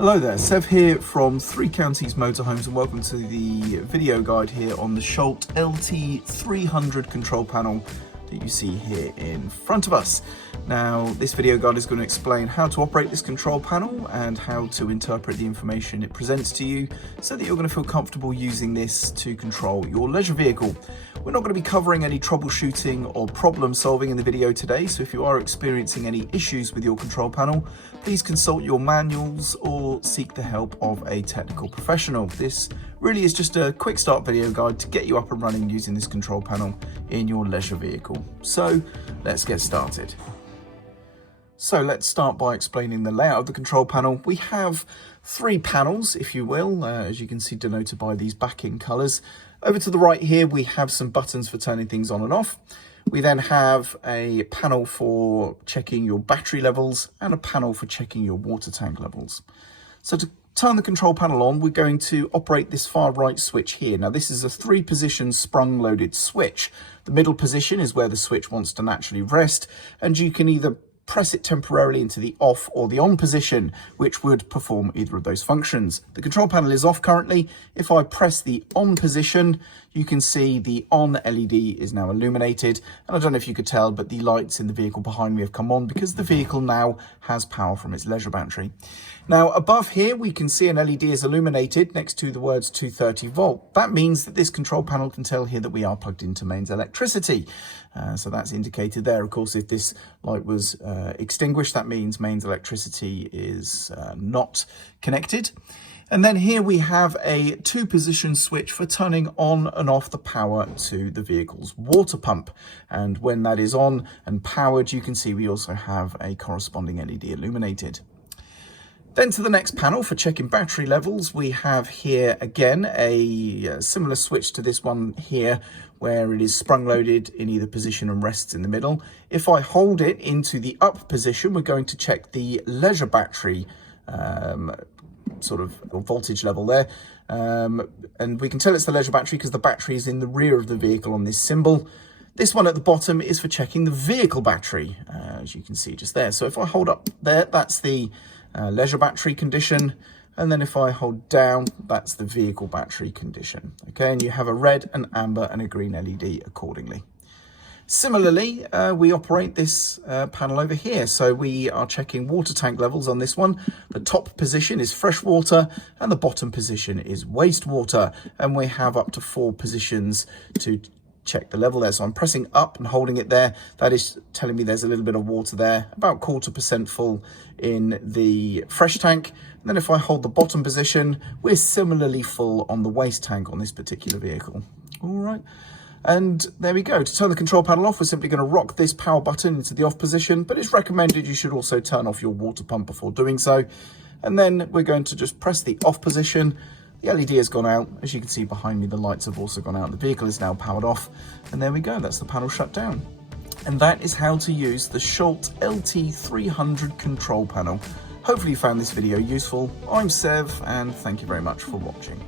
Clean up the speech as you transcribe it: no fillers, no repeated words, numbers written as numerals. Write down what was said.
Hello there, Sev here from Three Counties Motorhomes, and welcome to the video guide here on the Schaudt LT300 control panel that you see here in front of us. Now, this video guide is going to explain how to operate this control panel and how to interpret the information it presents to you so that you're going to feel comfortable using this to control your leisure vehicle. We're not going to be covering any troubleshooting or problem solving in the video today, so if you are experiencing any issues with your control panel, please consult your manuals or seek the help of a technical professional. This really is just a quick start video guide to get you up and running using this control panel in your leisure vehicle. So let's get started. So let's start by explaining the layout of the control panel. We have three panels, if you will, as you can see denoted by these backing colours. Over to the right here, we have some buttons for turning things on and off. We then have a panel for checking your battery levels and a panel for checking your water tank levels. So to turn the control panel on, we're going to operate this far right switch here. Now, this is a 3-position sprung loaded switch. The middle position is where the switch wants to naturally rest, and you can either press it temporarily into the off or the on position, which would perform either of those functions. The control panel is off currently. If I press the on position, you can see the on LED is now illuminated. And I don't know if you could tell, but the lights in the vehicle behind me have come on because the vehicle now has power from its leisure battery. Now, above here, we can see an LED is illuminated next to the words 230 volt. That means that this control panel can tell here that we are plugged into mains electricity. So that's indicated there. Of course, if this light was extinguished, that means mains electricity is not connected. And then here we have a 2-position switch for turning on and off the power to the vehicle's water pump. And when that is on and powered, you can see we also have a corresponding LED illuminated. Then to the next panel for checking battery levels, we have here again a similar switch to this one here, where it is sprung loaded in either position and rests in the middle. If I hold it into the up position, we're going to check the leisure battery sort of voltage level there. And we can tell it's the leisure battery because the battery is in the rear of the vehicle on this symbol. This one at the bottom is for checking the vehicle battery, as you can see just there. So if I hold up there, that's the leisure battery condition. And then if I hold down, that's the vehicle battery condition. Okay, and you have a red, an amber and a green LED accordingly. Similarly, we operate this panel over here. So we are checking water tank levels on this one. The top position is fresh water and the bottom position is wastewater. And we have up to 4 positions to check the level there. So I'm pressing up and holding it there. That is telling me there's a little bit of water there, about 0.25% full in the fresh tank. And then if I hold the bottom position, we're similarly full on the waste tank on this particular vehicle. All right. And there we go. To turn the control panel off, we're simply going to rock this power button into the off position, but it's recommended you should also turn off your water pump before doing so. And then we're going to just press the off position. The LED has gone out. As you can see behind me, the lights have also gone out. The vehicle is now powered off. And there we go. That's the panel shut down. And that is how to use the Schaudt LT300 control panel. Hopefully you found this video useful. I'm Sev, and thank you very much for watching.